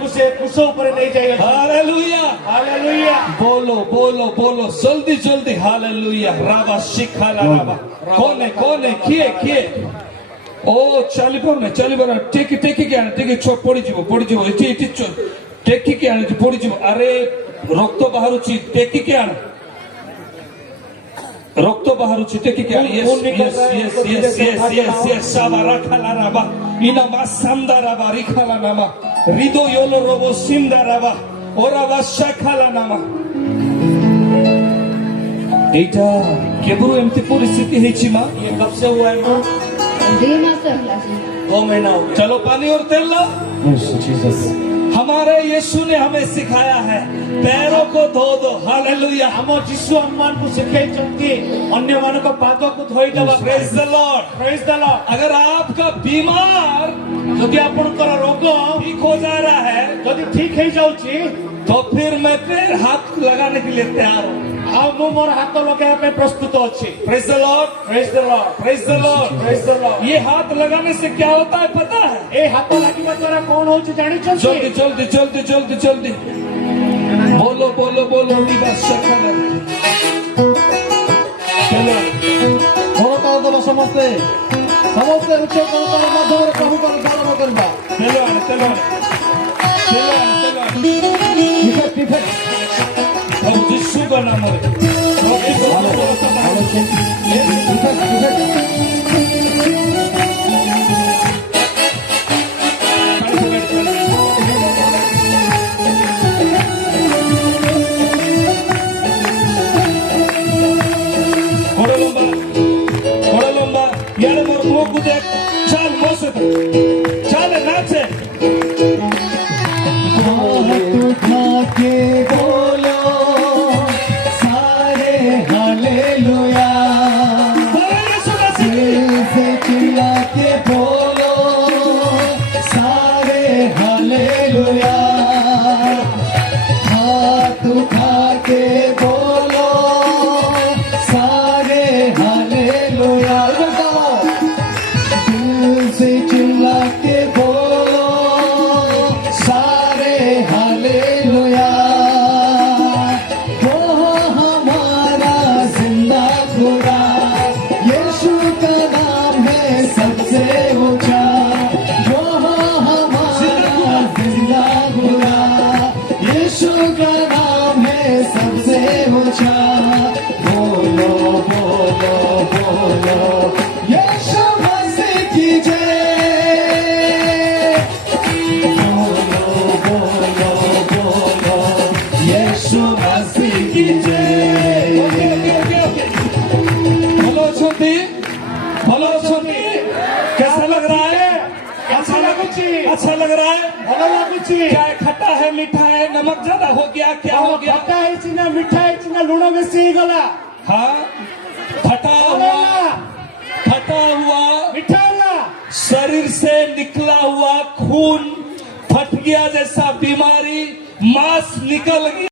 ଆମକୁ ସେ କୃଷ ଉପରେ ନେଇ ଯାଇଅଛି। Hallelujah hallelujah. बोलो बोलो बोलो जल्दी जल्दी हालेलुया राबा शिखाला राबा कौन है किए ओ चली पर टेकी के आने टेकी पड़ी जीवो इटी टेकी के आने पड़ी जीवो अरे रक्त बाहरुची टेकी के आने रक्त बाहरुची टेकी के आने यस साबा राखाला राबा इना मासांदा राबा रिखाला नामा रिदो योलो रोबो सिंदा राबा ओराबा शाखाला नामा एटा केबरु एमती परिस्थिति हेछि मा ये कब से हुआ है मां? 2 मास होला जी। 2 महीना हो गया। चलो पानी और तेल ला हमारे यीशु ने हमें सिखाया है पैरों को धो दो हालेलुया ଆମ ଯୀଶୁ ଆମମାନଙ୍କୁ ଶିଖେଇଛନ୍ତି ଅନ୍ୟମାନଙ୍କ ପାଦକୁ ଧୋଇଦେବା। प्रेज द लॉर्ड ପ୍ରେଜ୍ ଦ ଲର୍ଡ। अगर आपका बीमार ଯଦି ଆପଣଙ୍କର ରୋଗ ठीक हो जा रहा है ଯଦି ଠିକ ହେଇଯାଉଛି तो फिर मैं फिर हाथ लगाने के लिए तैयार हूँ ଆଉ ମୁଁ ମୋର ହାତ ଲଗାଇବା ପାଇଁ ପ୍ରସ୍ତୁତ ଅଛି। प्रेज द लॉर्ड ପ୍ରେଜ୍ ଦ ଲର୍ଡ। प्रेज द लॉर्ड ପ୍ରେଜ୍ ଦ ଲର୍ଡ। ये हाथ लगाने से क्या होता है पता है ଏ ହାତ ଲାଗିବା ଦ୍ୱାରା କଣ ହଉଛି ଜାଣିଛନ୍ତି? जल्दी बोलो निवास शक्ल चलो करताल दबा समस्ते उच्च करताल माध्यम प्रभु को गान करबा चलो इफेक्ट प्रभु यीशु का नाम है यार मोर मुंह को देख चल मोसे चल नाचे के बोलो सारे हालेलुया से चिल्ला के बोलो सारे हालेलुया हाथ उठा के बोलो सारे हालेलुया से चिल्ला के बोलो सारे हालेलुया वो हमारा जिंदा खुदा यीशु का नाम है सबसे ऊंचा वो हमारा जिंदा खुदा यीशु का नाम है सबसे ऊंचा बोलो बोलो बोलो यीशु मसीह की जय यीशु मसीह की जय भलो छोटी कैसा लग रहा है अच्छा ଲାଗୁଛି। अच्छा लग रहा है ଭଲ ଲାଗୁଛି। क्या है खट्टा है मीठा है नमक ज्यादा हो गया क्या हो गया ଖଟା ହେଇଛି ନା ମିଠା ହେଇଛି ନା ଲୁଣ ବେଶୀ ହେଇଗଲା? हाँ फटा ଭଲ हुआ ମିଠା ହେଲା। शरीर से निकला हुआ खून फट गया जैसा बीमारी मांस निकल गया